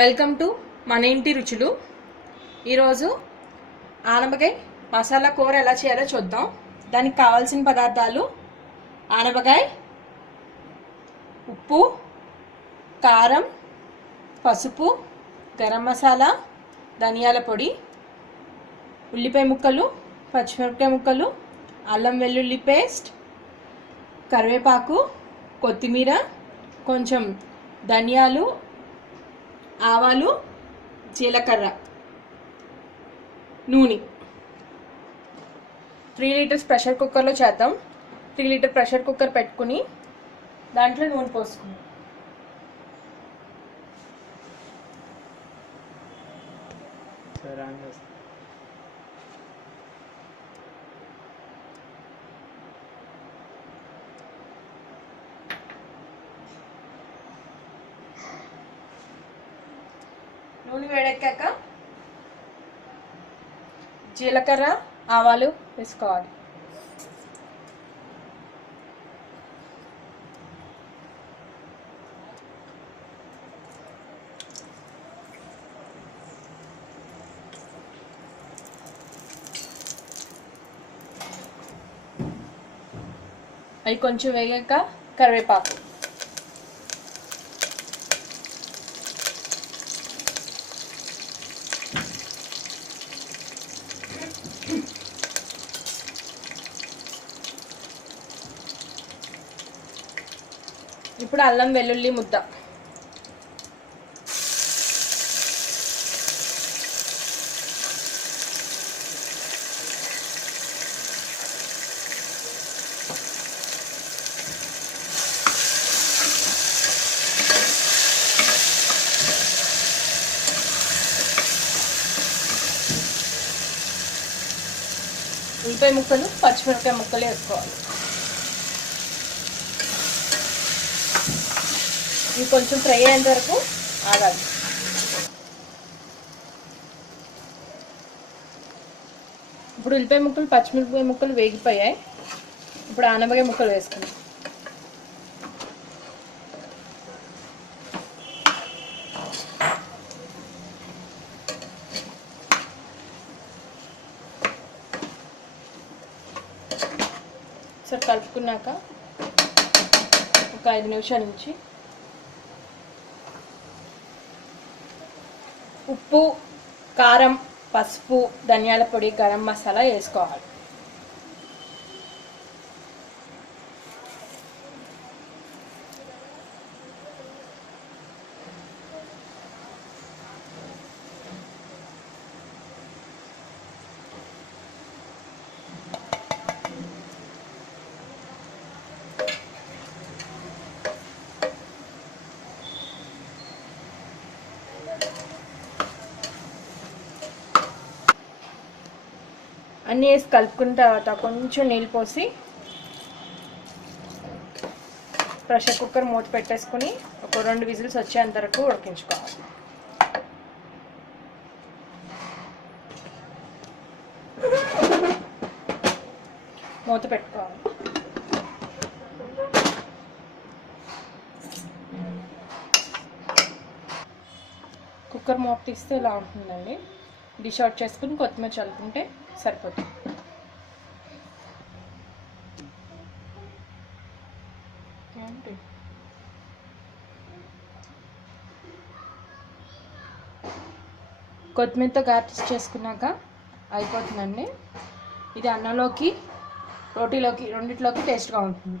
Welcome to మన ఇంటి రుచులు. ఈరోజు ఆనపకాయ మసాలా కూర ఎలా చేయాలో చూద్దాం. దానికి కావాల్సిన పదార్థాలు: ఆనపకాయ, ఉప్పు, కారం, పసుపు, గరం మసాలా, ధనియాల పొడి, ఉల్లిపాయ ముక్కలు, పచ్చిమిరపకాయ ముక్కలు, అల్లం వెల్లుల్లి పేస్ట్, కరివేపాకు, కొత్తిమీర, కొంచెం ధనియాలు, ఆవాలు, జీలకర్ర, నూనె. 3 లీటర్స్ ప్రెషర్ కుక్కర్లో చేద్దాం. 3 లీటర్ ప్రెషర్ కుక్కర్ పెట్టుకుని దాంట్లో నూనె పోసుకుందాం. నూనె వేడెక్కాక జీలకర్ర, ఆవాలు వేసుకోవాలి. అవి కొంచెం వేగాక కరివేపాకు, ఇప్పుడు అల్లం వెల్లుల్లి ముద్ద, ఉల్లిపాయ ముక్కలు, పచ్చిమిరపకాయ ముక్కలు వేసుకోవాలి. ఇవి కొంచెం ఫ్రై అయ్యేంత వరకు ఆగాలి. ఇప్పుడు ఉల్లిపాయ ముక్కలు, పచ్చిమిరపకాయ ముక్కలు వేగిపోయాయి. ఇప్పుడు ఆనపకాయ ముక్కలు వేసుకుందాం. సో కలుపుకున్నాక ఒక 5 నిమిషాల నుంచి ఉప్పు, కారం, పసుపు, ధనియాల పొడి, గరం మసాలా వేసుకోవాలి. అన్నీ వేసి కలుపుకున్న తర్వాత కొంచెం నీళ్ళు పోసి ప్రెషర్ కుక్కర్ మూత పెట్టేసుకుని ఒక 2 విజిల్స్ వచ్చేంత వరకు ఉడికించుకోవాలి. మూత పెట్టుకోవాలి. కుక్కర్ మూత తీస్తే ఇలా ఉంటుందండి. డిష్ అవుట్ చేసుకుని కొత్తిమీర చల్లుకుంటే సరిపోతుంది. కొత్తిమీరతో గార్నిష్ చేసుకున్నాక అయిపోతుందండి. ఇది అన్నంలోకి, రోటీలోకి, రెండిట్లోకి టేస్ట్గా ఉంటుంది.